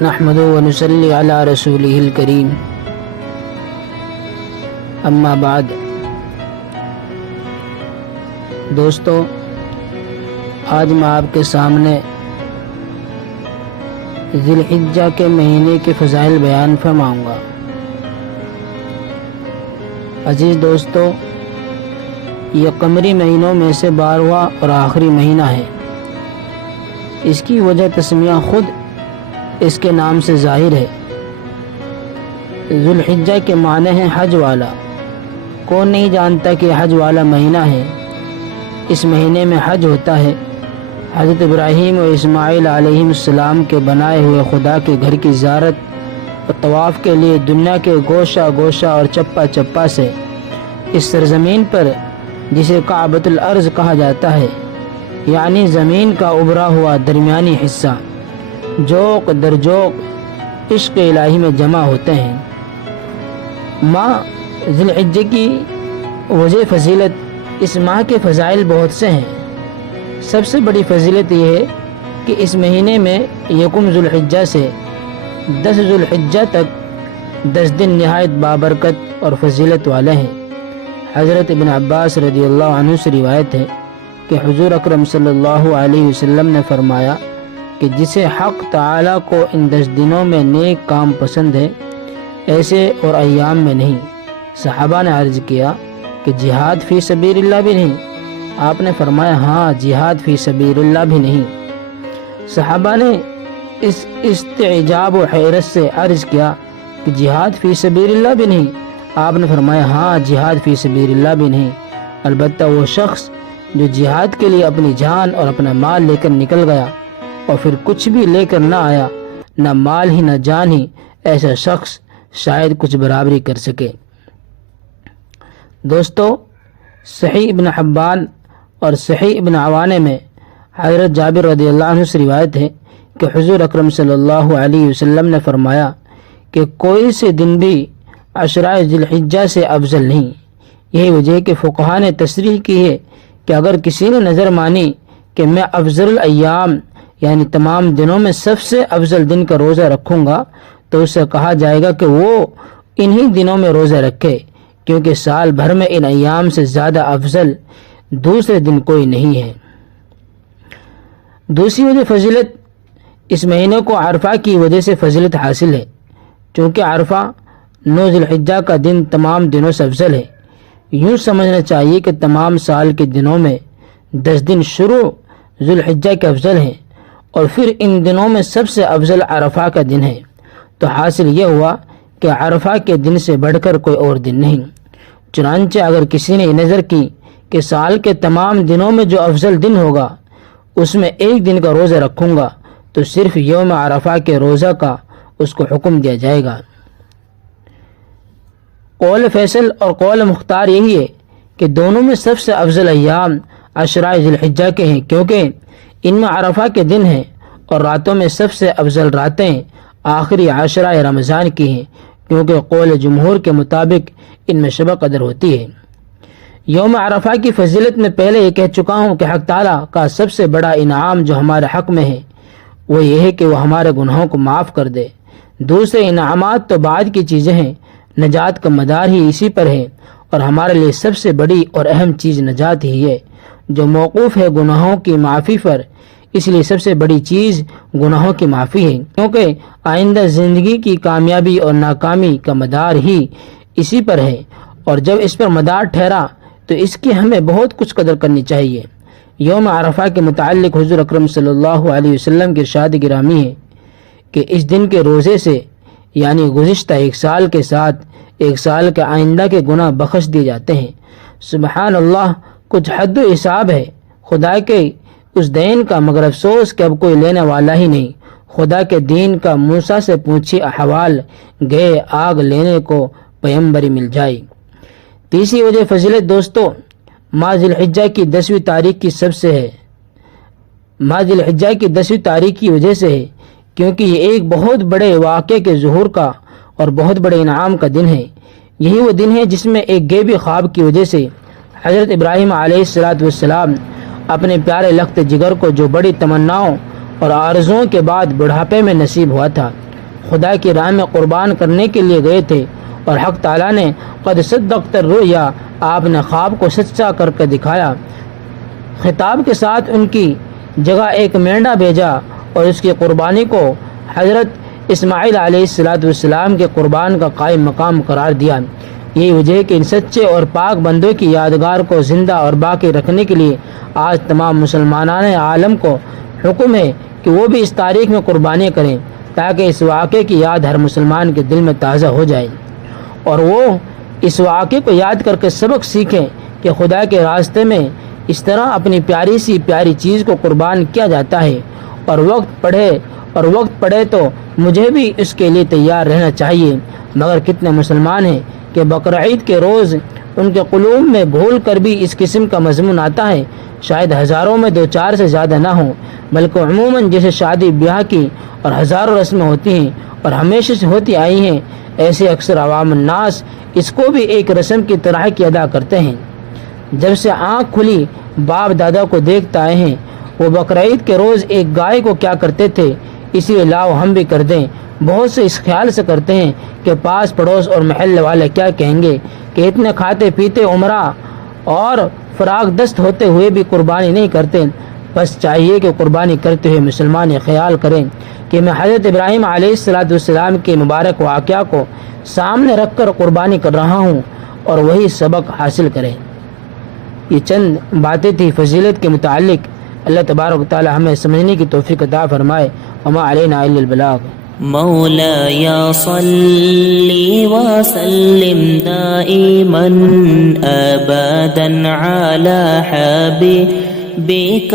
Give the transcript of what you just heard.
نحمده ونصلي على رسوله الكريم اما بعد۔ دوستو، آج میں آپ کے سامنے ذی الحجہ کے مہینے کے فضائل بیان فرماؤں گا۔ عزیز دوستو، یہ قمری مہینوں میں سے 12واں اور آخری مہینہ ہے۔ اس کی وجہ تسمیہ خود اس کے نام سے ظاہر ہے۔ ذو الحجہ کے معنی ہے حج والا۔ کون نہیں جانتا کہ حج والا مہینہ ہے؟ اس مہینے میں حج ہوتا ہے۔ حضرت ابراہیم و اسماعیل علیہ السلام کے بنائے ہوئے خدا کے گھر کی زیارت اور طواف کے لیے دنیا کے گوشہ گوشہ اور چپا چپا سے اس سرزمین پر، جسے کعبۃ الارض کہا جاتا ہے، یعنی زمین کا ابھرا ہوا درمیانی حصہ، جوق در جوق عشق الہی میں جمع ہوتے ہیں۔ ماہ ذی الحجہ کی وجہ فضیلت، اس ماہ کے فضائل بہت سے ہیں۔ سب سے بڑی فضیلت یہ ہے کہ اس مہینے میں یکم ذو الحجہ سے 10 ذو الحجہ تک 10 دن نہایت بابرکت اور فضیلت والے ہیں۔ حضرت ابن عباس رضی اللہ عنہ سے روایت ہے کہ حضور اکرم صلی اللہ علیہ وسلم نے فرمایا کہ جسے حق تعالیٰ کو ان 10 دنوں میں نیک کام پسند ہے، ایسے اور ایام میں نہیں۔ صحابہ نے عرض کیا کہ جہاد فی سبیل اللہ بھی نہیں؟ آپ نے فرمایا ہاں، جہاد فی سبیل اللہ بھی نہیں۔ صحابہ نے اس استعجاب و حیرت سے عرض کیا کہ جہاد فی سبیل اللہ بھی نہیں؟ آپ نے فرمایا ہاں، جہاد فی سبیل اللہ بھی نہیں، البتہ وہ شخص جو جہاد کے لیے اپنی جان اور اپنا مال لے کر نکل گیا اور پھر کچھ بھی لے کر نہ آیا، نہ مال ہی نہ جان ہی، ایسا شخص شاید کچھ برابری کر سکے۔ دوستو، صحیح ابن حبان اور صحیح ابن عوانہ میں حضرت جابر رضی اللہ عنہ سے روایت ہے کہ حضور اکرم صلی اللہ علیہ وسلم نے فرمایا کہ کوئی سے دن بھی عشرہ ذی الحجہ سے افضل نہیں۔ یہی وجہ ہے کہ فقہاء نے تصریح کی ہے کہ اگر کسی نے نظر مانی کہ میں افضل الایام، یعنی تمام دنوں میں سب سے افضل دن کا روزہ رکھوں گا، تو اس سے کہا جائے گا کہ وہ انہی دنوں میں روزہ رکھے، کیونکہ سال بھر میں ان ایام سے زیادہ افضل دوسرے دن کوئی نہیں ہے۔ دوسری وجہ فضیلت، اس مہینے کو عرفہ کی وجہ سے فضیلت حاصل ہے، چونکہ عرفہ 9 ذی الحجہ کا دن تمام دنوں سے افضل ہے۔ یوں سمجھنا چاہیے کہ تمام سال کے دنوں میں 10 دن شروع ذو الحجہ کے افضل ہیں، اور پھر ان دنوں میں سب سے افضل عرفہ کا دن ہے۔ تو حاصل یہ ہوا کہ عرفہ کے دن سے بڑھ کر کوئی اور دن نہیں۔ چنانچہ اگر کسی نے نظر کی کہ سال کے تمام دنوں میں جو افضل دن ہوگا اس میں ایک دن کا روزہ رکھوں گا، تو صرف یوم عرفہ کے روزہ کا اس کو حکم دیا جائے گا۔ قول فیصل اور قول مختار یہی ہے کہ دونوں میں سب سے افضل ایام عشرہ ذی الحجہ کے ہیں، کیونکہ ان میں عرفہ کے دن ہیں، اور راتوں میں سب سے افضل راتیں آخری عشرہ رمضان کی ہیں، کیونکہ قول جمہور کے مطابق ان میں شب قدر ہوتی ہے۔ یوم عرفہ کی فضیلت میں پہلے یہ کہہ چکا ہوں کہ حق تعالیٰ کا سب سے بڑا انعام جو ہمارے حق میں ہے وہ یہ ہے کہ وہ ہمارے گناہوں کو معاف کر دے۔ دوسرے انعامات تو بعد کی چیزیں ہیں، نجات کا مدار ہی اسی پر ہے، اور ہمارے لیے سب سے بڑی اور اہم چیز نجات ہی ہے، جو موقوف ہے گناہوں کی معافی پر۔ اس لیے سب سے بڑی چیز گناہوں کی معافی ہے، کیونکہ آئندہ زندگی کی کامیابی اور ناکامی کا مدار ہی اسی پر ہے، اور جب اس پر مدار ٹھہرا تو اس کی ہمیں بہت کچھ قدر کرنی چاہیے۔ یوم عرفہ کے متعلق حضور اکرم صلی اللہ علیہ وسلم کی ارشاد گرامی ہے کہ اس دن کے روزے سے، یعنی گزشتہ ایک سال کے ساتھ ایک سال کے آئندہ کے گناہ بخش دیے جاتے ہیں۔ سبحان اللہ، کچھ حد و حساب ہے خدا کے اس دین کا، مگر افسوس کہ اب کوئی لینے والا ہی نہیں۔ خدا کے دین کا موسیٰ سے پوچھی احوال، گئے آگ لینے کو پیمبری مل جائے۔ تیسری وجہ فضیلت دوستو، ماہ ذی الحجہ کی 10ویں تاریخ کی سب سے ہے۔ ماہ ذی الحجہ کی 10ویں تاریخ کی وجہ سے ہے کیونکہ یہ ایک بہت بڑے واقعے کے ظہور کا اور بہت بڑے انعام کا دن ہے۔ یہی وہ دن ہے جس میں ایک غیبی خواب کی وجہ سے حضرت ابراہیم علیہ السلام اپنے پیارے لخت جگر کو جو بڑی تمناؤں اور آرزوؤں کے بعد بڑھاپے میں نصیب ہوا تھا، خدا کی راہ میں قربان کرنے کے لیے گئے تھے، اور حق تعالیٰ نے قد صدقت الرؤیا، آپ نے خواب کو سچا کر کے دکھایا۔ خطاب کے ساتھ ان کی جگہ ایک مینڈا بھیجا اور اس کی قربانی کو حضرت اسماعیل علیہ السلام کے قربان کا قائم مقام قرار دیا۔ یہی وجہ ہے کہ ان سچے اور پاک بندوں کی یادگار کو زندہ اور باقی رکھنے کے لیے آج تمام مسلمانان عالم کو حکم ہے کہ وہ بھی اس تاریخ میں قربانیاں کریں، تاکہ اس واقعے کی یاد ہر مسلمان کے دل میں تازہ ہو جائے اور وہ اس واقعے کو یاد کر کے سبق سیکھیں کہ خدا کے راستے میں اس طرح اپنی پیاری سی پیاری چیز کو قربان کیا جاتا ہے، اور وقت پڑے تو مجھے بھی اس کے لیے تیار رہنا چاہیے۔ مگر کتنے مسلمان ہیں کہ بقرعید کے روز ان کے قلوب میں بھول کر بھی اس قسم کا مضمون آتا ہے، شاید ہزاروں میں 2-4 سے زیادہ نہ ہوں، بلکہ عموماً جیسے شادی بیاہ کی اور ہزاروں رسمیں ہوتی ہیں اور ہمیشہ سے ہوتی آئی ہیں، ایسے اکثر عوام الناس اس کو بھی ایک رسم کی طرح کی ادا کرتے ہیں۔ جب سے آنکھ کھلی باپ دادا کو دیکھتے آئے ہیں، وہ بقرعید کے روز ایک گائے کو کیا کرتے تھے، اسی لیے لاؤ ہم بھی کر دیں۔ بہت سے اس خیال سے کرتے ہیں کہ پاس پڑوس اور محلے والے کیا کہیں گے کہ اتنے کھاتے پیتے عمرہ اور فراغ دست ہوتے ہوئے بھی قربانی نہیں کرتے۔ بس چاہیے کہ قربانی کرتے ہوئے مسلمان یہ خیال کریں کہ میں حضرت ابراہیم علیہ السلام کے مبارک واقعہ کو سامنے رکھ کر قربانی کر رہا ہوں، اور وہی سبق حاصل کریں۔ یہ چند باتیں تھی فضیلت کے متعلق۔ اللہ تبارک و تعالی ہمیں سمجھنے کی توفیق عطا فرمائے۔ وما علینا الا البلاغ۔ مولاي صل وسلم دائما أبدا على حبيبك